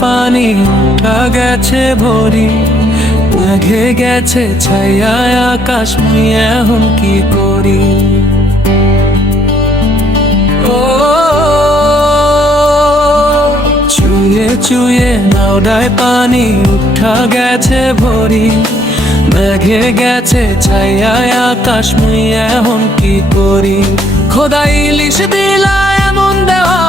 পানি উঠা গেছে ভরি, মেঘে গেছে ছায়ায় আকাশ, মুই এখন কি করি? ও চুয়ে চুয়ে নাওডায় পানি উঠা গেছে ভরি, মেঘে গেছে ছায়ায় আকাশ, মুই এখন কি করি? খোদা ইলিশ দিলা এমন দেওয়া,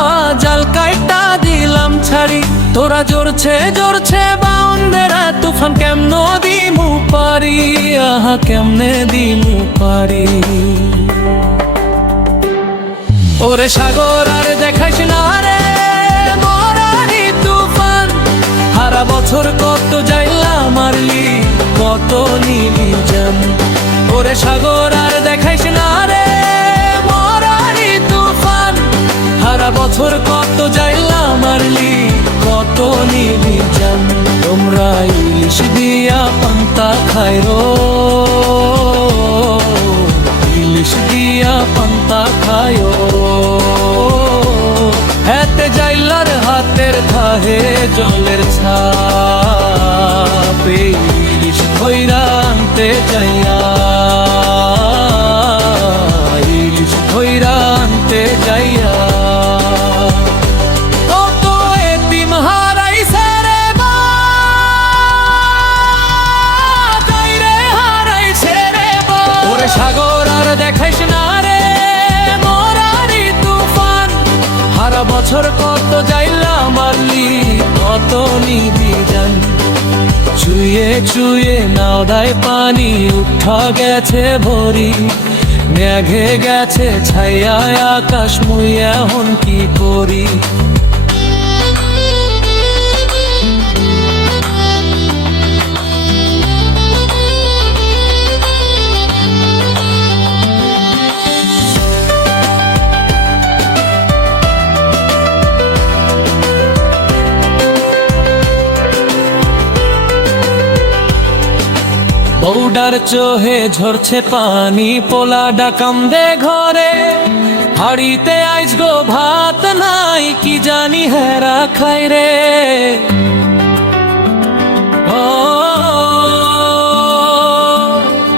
জাল কাইটা দিলাম ছাড়ি, তোরা জোরছে জোরছে বাউন্ডেরা, তুফান কেমন দিমু পারি, আহা কেমনে দিমু পারি? ওরে সাগর আর দেখাইস না রে মরারি তুফান, সারা বছর কত যাইলা মারলি, কত নিলি জান। ওরে সাগর আর দেখাইস না রে মরারি তুফান, সারা বছর কত যাইলা মারলি, কত নিলি জান। তোমরা ইলিশ দিয়া পান্তা খাইরো, ইলিশ দিয়া পান্তা খায়ো, হেতে যাইলার হাতের থাহে জলের ছাপ, ইলিশ ধইরা আনতে যাইয়া, ইলিশ ধইরা আনতে যাইয়া। কত এতিম হারাইছে রে মা, যাইরে হারাইছে রে মা। ওরে সাগর আর দেখাইস না রে মরারি তুফান, সারা বছর কত যাইলা মারলি, কত নিবি জান। চুয়ে চুয়ে নাওডায় পানি উঠা গেছে ভরি, মেঘে গেছে ছায়ায় আকাশ, মুই এখন কি করি? বৌডার চোহে ঝরছে পানি, পোলা ডাকাম দে ঘরে, হাড়িতে আইজ গো ভাত নাই, কি জানি হেরা খাই রে। ও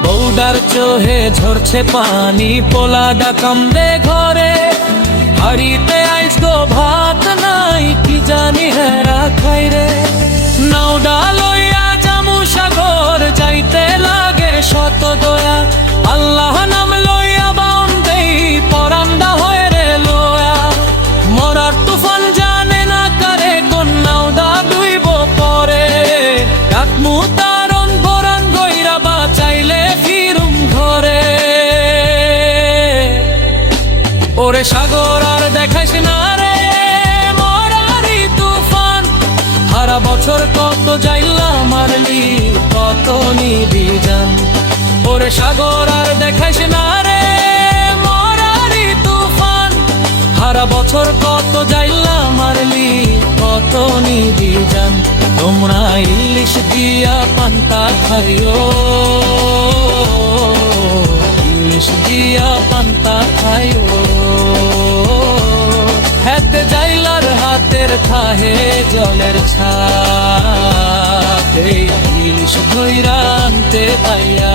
বৌডার চোহে ঝরছে পানি, পোলা ডাকাম দে ঘরে, হাড়িতে আইজ গো ভাত নাই, কি জানি হেরা খাই রে। নাওডা লইয়া জামু সাগর, যাইতে লাগে শত দয়া, আল্লাহ নাম লইয়া বাউন দেই, পরান্দা হয় রে লোয়া। মরার তুফান জানে না কারে, কোন নাওডা ডুইব পরে, ডাকমু তারন পরান গইরা, বাঁচাইলে ফিরুম ঘরে। ওরে সাগর আর দেখাইস না রে মরারি তুফান, সারা বছর কত যাইলা মারলি, কত নিবি জান। ওরে সাগর আর দেখাইস না রে মরারি তুফান, সারা বছর কত যাইলা মারলি, কত নিবি জান। তোমরা ইলিশ দিয়া পান্তা খাইও, ইলিশ দিয়া পান্তা খাইও, হেতে যাইলার হাতের থাহে জলের ছাপ, ইলিশ ধইরা আনতে পাইয়া,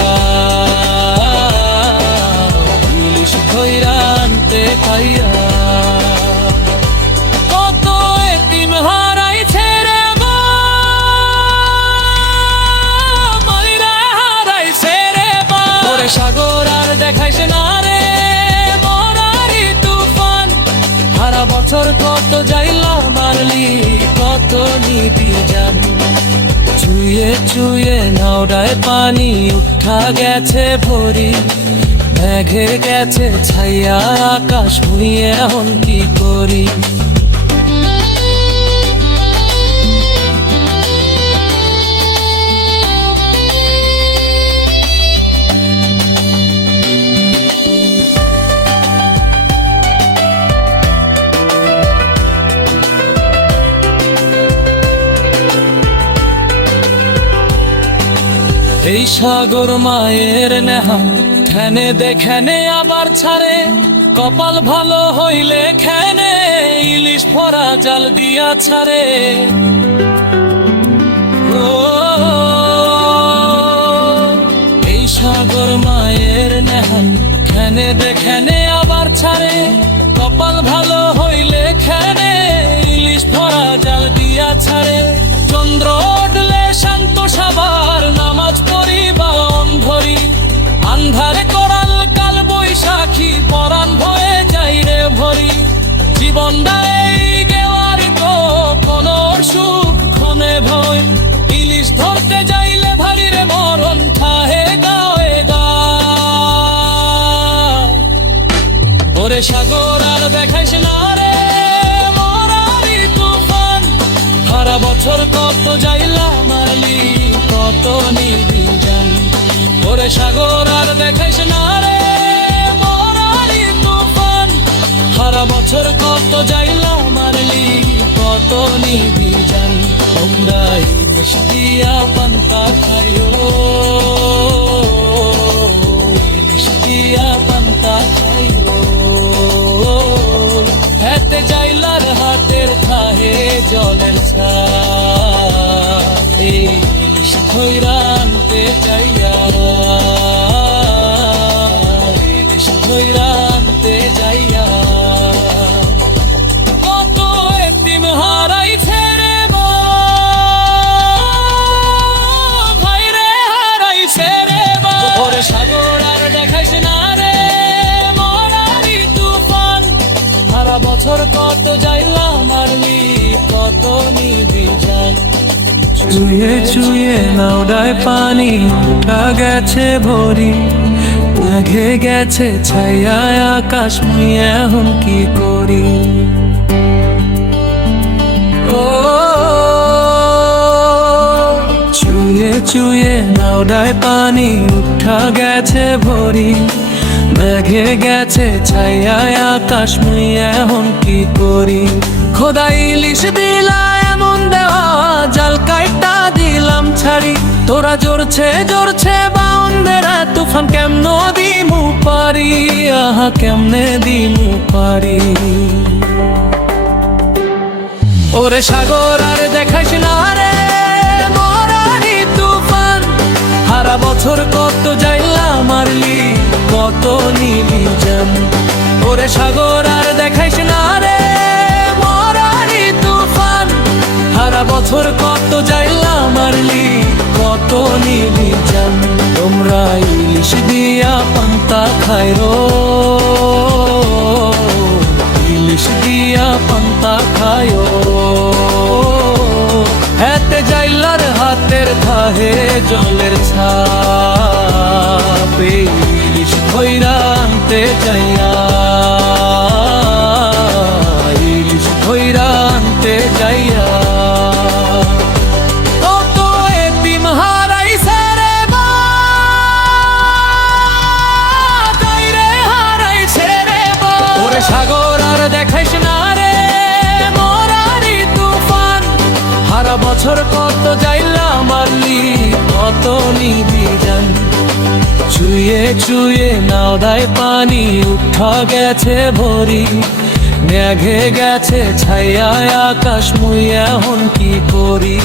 ইলিশ ধইরা আনতে পাইয়া। কত এতিম হারাইছে রে গো, মইরা হারাইছে রে মা। ওরে সাগর আর দেখাইস না রে মরারি তুফান, সারা বছর কত যাইলা মারলি, কত নিবি জান। চুয়ে চুয়ে নাওডায় পানি উঠা গেছে ভরি, মেঘে গেছে ছায়া আকাশ, মুই এখন কি করি? এই সাগর মায়ের নেহা, খেনে দেখেনে আবার ছাড়ে, কপাল ভালো হইলে খেনে, ইলিশ ভরা জাল দিয়া ছাড়ে। এই সাগর মায়ের নেহান খেনে দেখেনে আবার ছাড়ে, কপাল ভালো হইলে খেনে ইলিশ ভরা জাল দিয়া ছাড়ে। চন্দ্র উঠলে শান্ত সাবার নামাজ পড়ি বা অন্ধরি, আন্ধারে করাল কাল বৈশাখী পরাণ ভয়ে যাই রে ভরি। জীবনটা এই গেওয়ারি তো কোন সুখ ক্ষণে ভয়, ইলিশ ধরতে যাইলে ভারী রে মরণ থাহে গায়ে গা। ওরে সাগর আর দেখাইস না রে মরারি তুফান, সারা বছর কত যাইলা মারলি কত নিবি জান। ওরে সাগর আর দেখাইস না রে মরারি তুফান, সারা বছর কত যাইলা মারলি কত নিবি জান। তোমরা ইলিশ দিয়া পান্তা খাইও, ইলিশ দিয়া পান্তা খাইও। হেতে যাইলার হাতের থাহে জলের ছা, ইলিশ ধইরা আনতে যাইয়া, ইলিশ ধইরা আনতে যাইয়া। কত এতিম হারাইছে রে মা, ভাই রে হারাইছে রে মা। ওরে সাগর আর দেখাইস না রে মরারি তুফান, সারা বছর কত যাইলা মারলি কত নিবি জান। চুয়ে চুয়ে নাওডায় পানি উঠা গেছে ভরি, মেঘে গেছে ছায়া আকাশ মুই এখন কি করি। ও চুয়ে চুয়ে নাওডায় পানি উঠা গেছে ভরি, মেঘে গেছে ছায়া আকাশ মুই এখন কি করি। খোদা ইলিশ দিলা এমন দেওয়া জাল কাইটা দিলাম ছাড়ি, তোরা জোরছে জোরছে বাউন্দেরা তুফান কেমন দিমু পারি, আহা কেমনে দিমু পারি। ওরে সাগর আর দেখাইস না রে মরারি তুফান, সারা বছর কত যাইলা মারলি কত নিবি জান। ওরে সাগর আর দেখাইস না রে মরারি তুফান, সারা বছর কত যাইলা মারলি কত নিবি জান। তোমরা ইলিশ দিয়া পান্তা খাইরো, ইলিশ দিয়া পান্তা খায়ো। হেতে যাইলার হাতের থাহে জলের ছাপ, ইলিশ ধইরা আনতে যাইয়া, ইলিশ ধইরা আনতে যাইয়া। কত এতিম হারাইছে রে মা, তাই রে হারাইছে রে মা। ওরে সাগর আর দেখাইস না রে মরারি তুফান, সারা বছর কত যাইলা মারলি কত নিবি জান। চুয়ে চুয়ে নাওদায় পানি উঠা গেছে ভরি, মেঘে গেছে ছায়া আকাশ মুই এখন কি করি।